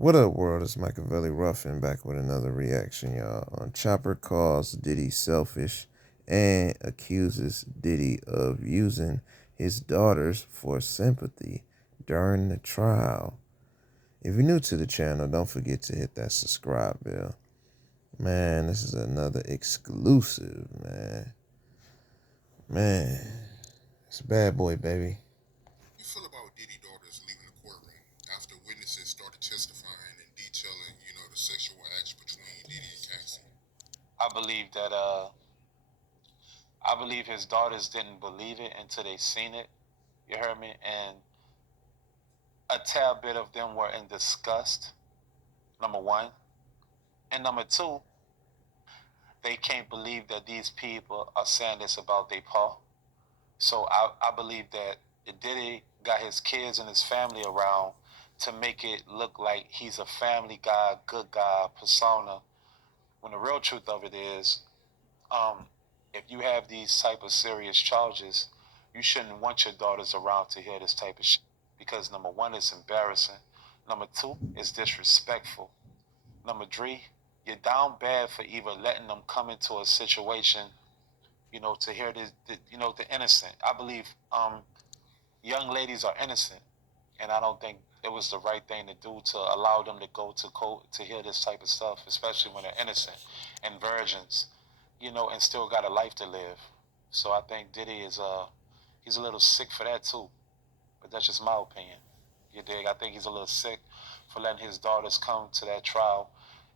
What up, world? It's Machiavelli Ruffin back with another reaction, y'all. On Chopper calls Diddy selfish and accuses Diddy of using his daughters for sympathy during the trial. If you're new to the channel, don't forget to hit that subscribe bell. Man, this is another exclusive, man. Man, it's a bad boy, baby. You feel about Diddy daughters leaving the courtroom after witnesses started testifying and detailing, the sexual acts between Diddy and Cassie? I believe that I believe his daughters didn't believe it until they seen it. You heard me? And a tad bit of them were in disgust, number one. And number two, they can't believe that these people are saying this about their pa. So I believe that Diddy got his kids and his family around to make it look like he's a family guy, good guy persona. When the real truth of it is, um, if you have these type of serious charges, you shouldn't want your daughters around to hear this type of shit because number one, it's embarrassing. Number two, it's disrespectful. Number three, you're down bad for even letting them come into a situation, to hear the innocent. I believe young ladies are innocent, and I don't think it was the right thing to do to allow them to go to court to hear this type of stuff, especially when they're innocent and virgins, and still got a life to live. So I think Diddy is he's a little sick for that too. But that's just my opinion. You dig? I think he's a little sick for letting his daughters come to that trial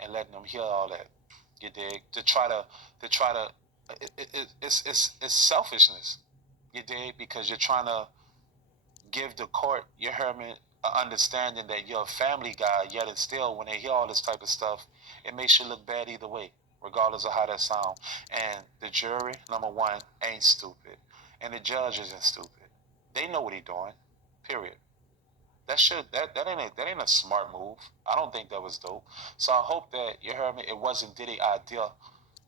and letting them hear all that. You dig? To try to it's selfishness. You dig? Because you're trying to give the court, you heard me, an understanding that you're a family guy, yet and still, when they hear all this type of stuff, it makes you look bad either way, regardless of how that sound. And the jury, number one, ain't stupid, and the judge isn't stupid. They know what he's doing. Period. That ain't a smart move. I don't think that was dope. So I hope that you heard me. It wasn't Diddy idea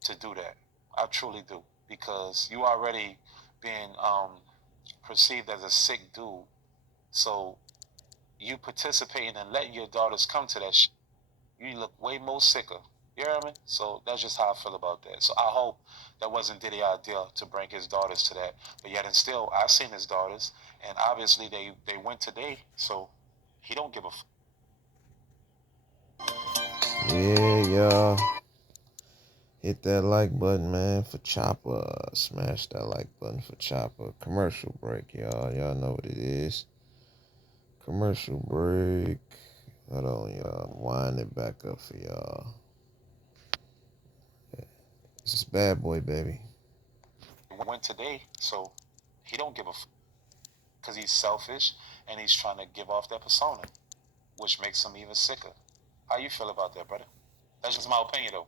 to do that. I truly do because you already being perceived as a sick dude. So you participating and letting your daughters come to that you look way more sicker. You hear me? So that's just how I feel about that. So I hope that wasn't Diddy's idea to bring his daughters to that. But yet and still, I seen his daughters, and obviously they went today. So he don't give a. Yeah, y'all. Hit that like button, man, for Chopper. Smash that like button for Chopper. Commercial break, y'all. Y'all know what it is. Commercial break. Hold on, y'all. Wind it back up for y'all. This is Bad Boy, baby. Went today, so he don't give a because he's selfish and he's trying to give off that persona, which makes him even sicker. How you feel about that, brother? That's just my opinion, though.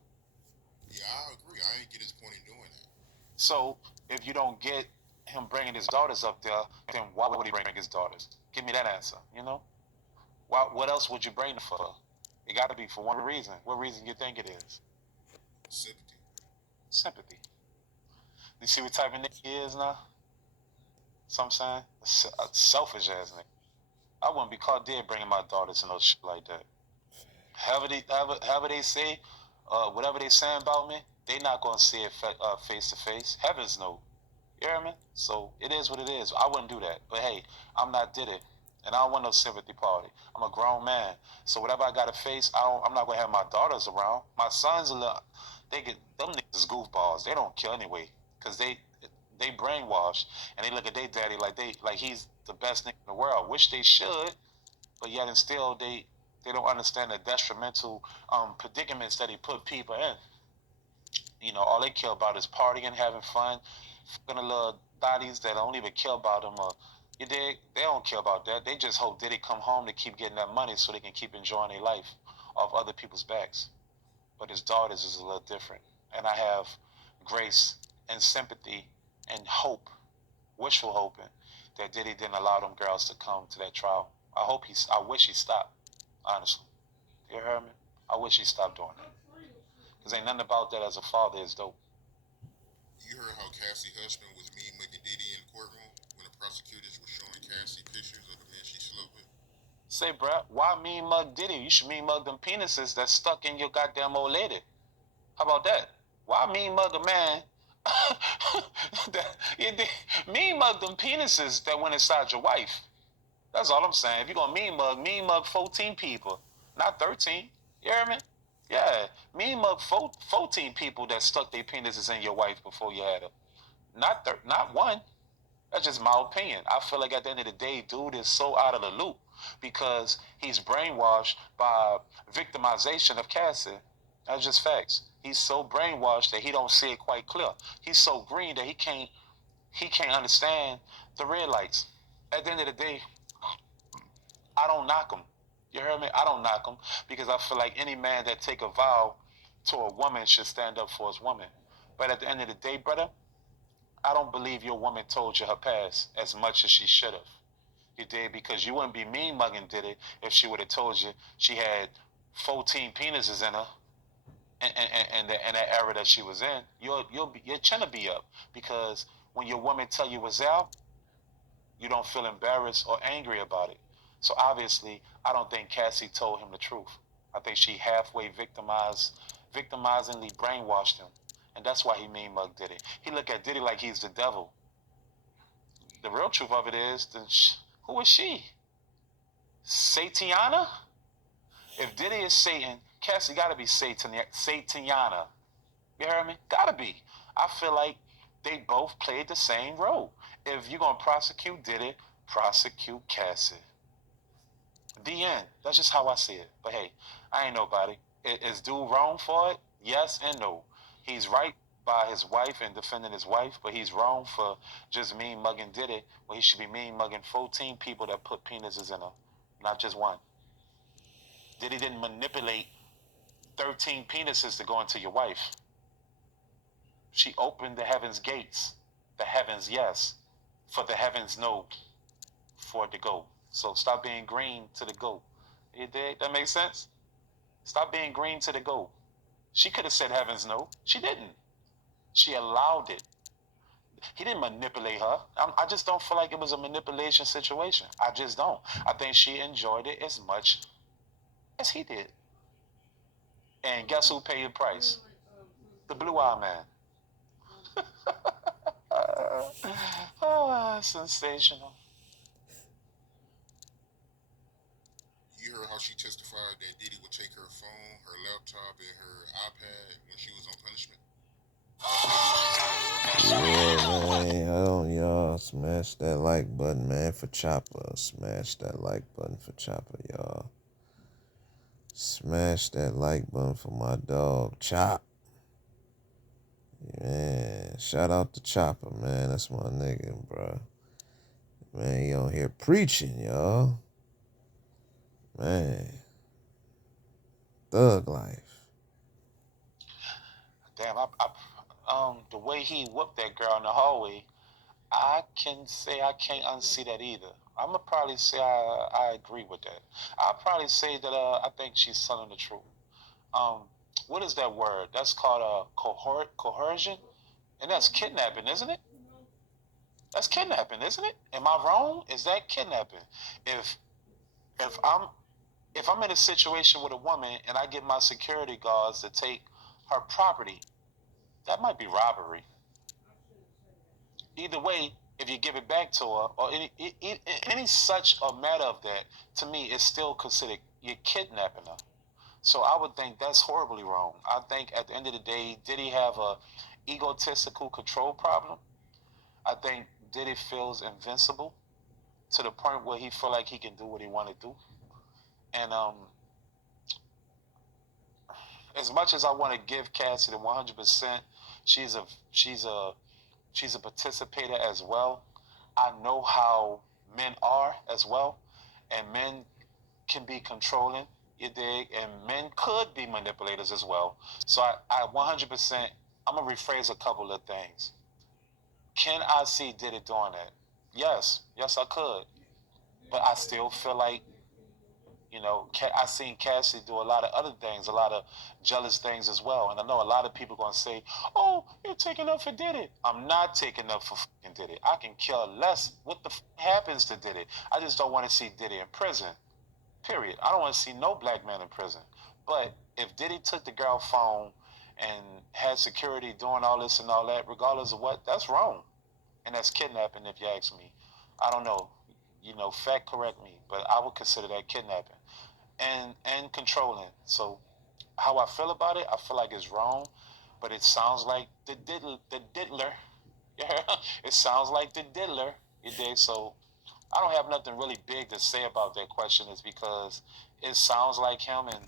Yeah, I agree. I ain't get his point in doing that. So if you don't get him bringing his daughters up there, then why would he bring his daughters? Give me that answer. Why? What else would you bring them for? It got to be for one reason. What reason you think it is? Sympathy. Sympathy. You see what type of nigga he is now? So I'm saying, a selfish ass nigga. I wouldn't be caught dead bringing my daughters and no shit like that. However they say, whatever they saying about me, they not gonna see it face to face. Heavens no. You hear me? So it is what it is. I wouldn't do that. But hey, I'm not Diddy. And I don't want no sympathy party. I'm a grown man. So whatever I gotta face, I'm not gonna have my daughters around. My sons a little they get them niggas goofballs. They don't kill anyway. Cause they brainwashed and they look at their daddy like he's the best nigga in the world, which they should, but yet and still they don't understand the detrimental predicaments that he put people in. All they care about is partying, having fun, fucking the little thotties that don't even care about them. Or you dig? They don't care about that. They just hope Diddy come home to keep getting that money so they can keep enjoying their life off other people's backs. But his daughters is a little different, and I have grace and sympathy and hope, wishful hoping that Diddy didn't allow them girls to come to that trial. I wish he stopped. Honestly, you heard me? I wish he stopped doing that. Cause ain't nothing about that as a father is dope. You heard how Cassie husband was mean mugging Diddy in the courtroom when the prosecutors were showing Cassie pictures of the men she slept with? Say, bruh, why mean mug Diddy? You should mean mug them penises that's stuck in your goddamn old lady. How about that? Why mean mug a man? Mean mug them penises that went inside your wife. That's all I'm saying. If you're gonna mean mug 14 people, not 13. You hear me? Yeah, mean mug 14 people that stuck their penises in your wife before you had her. Not one. That's just my opinion. I feel like at the end of the day, dude is so out of the loop because he's brainwashed by victimization of Cassie. That's just facts. He's so brainwashed that he don't see it quite clear. He's so green that he can't understand the red lights. At the end of the day, I don't knock him. You hear me? I don't knock him because I feel like any man that take a vow to a woman should stand up for his woman. But at the end of the day, brother, I don't believe your woman told you her past as much as she should have. You did because you wouldn't be mean mugging did it if she would have told you she had 14 penises in her and that era that she was in. Your chin will be up because when your woman tell you what's out, you don't feel embarrassed or angry about it. So obviously, I don't think Cassie told him the truth. I think she halfway victimizingly brainwashed him, and that's why he mean mug Diddy. He look at Diddy like he's the devil. The real truth of it is, who is she? Satiana? If Diddy is Satan, Cassie gotta be Sataniana. You hear me? Gotta be. I feel like they both played the same role. If you're gonna prosecute Diddy, prosecute Cassie. The end. That's just how I see it. But hey, I ain't nobody. Is dude wrong for it? Yes and no. He's right by his wife and defending his wife, but he's wrong for just mean mugging Diddy. Well, he should be mean mugging 14 people that put penises in her, not just one. Diddy didn't manipulate 13 penises to go into your wife. She opened the heavens gates, the heavens yes, for the heavens no, for it to go. So stop being green to the go. You dig? That makes sense? Stop being green to the go. She could have said heavens no. She didn't. She allowed it. He didn't manipulate her. I just don't feel like it was a manipulation situation. I just don't. I think she enjoyed it as much as he did. And guess who paid the price? The blue eye man. Oh, sensational. You heard how she testified that Diddy would take her phone, her laptop, and her iPad when she was on punishment. Yeah, man. Y'all smash that like button, man, for Chopper. Smash that like button for Chopper, y'all. Smash that like button for my dog, Chop. Man, shout out to Chopper, man. That's my nigga, bro. Man, he on here preaching, y'all. Man, thug life. Damn, the way he whooped that girl in the hallway, I can say I can't unsee that either. I'm gonna probably say I agree with that. I'll probably say that I think she's telling the truth. Um, what is that word? That's called coercion, and that's kidnapping, isn't it? That's kidnapping, isn't it? Am I wrong? Is that kidnapping? If if I'm if I'm in a situation with a woman and I get my security guards to take her property, that might be robbery. Either way, if you give it back to her or any such a matter of that, to me, it's still considered you're kidnapping her. So I would think that's horribly wrong. I think at the end of the day, did he have a egotistical control problem? I think Diddy feels invincible to the point where he feel like he can do what he want to do. And as much as I want to give Cassie the 100%, she's a she's a she's a participator as well. I know how men are as well, and men can be controlling. You dig? And men could be manipulators as well. So I 100%. I'm gonna rephrase a couple of things. Can I see Diddy doing that? Yes, I could. But I still feel like I seen Cassie do a lot of other things, a lot of jealous things as well. And I know a lot of people gonna say, "Oh, you're taking up for Diddy." I'm not taking up for fucking Diddy. I can care less what the happens to Diddy. I just don't want to see Diddy in prison. Period. I don't want to see no black man in prison. But if Diddy took the girl phone and had security doing all this and all that, regardless of what, that's wrong. And that's kidnapping, if you ask me. I don't know. Fact correct me, but I would consider that kidnapping and controlling. So how I feel about it, I feel like it's wrong, but it sounds like the diddler. Yeah, it sounds like the diddler. You dig? So I don't have nothing really big to say about that question, is because it sounds like him, and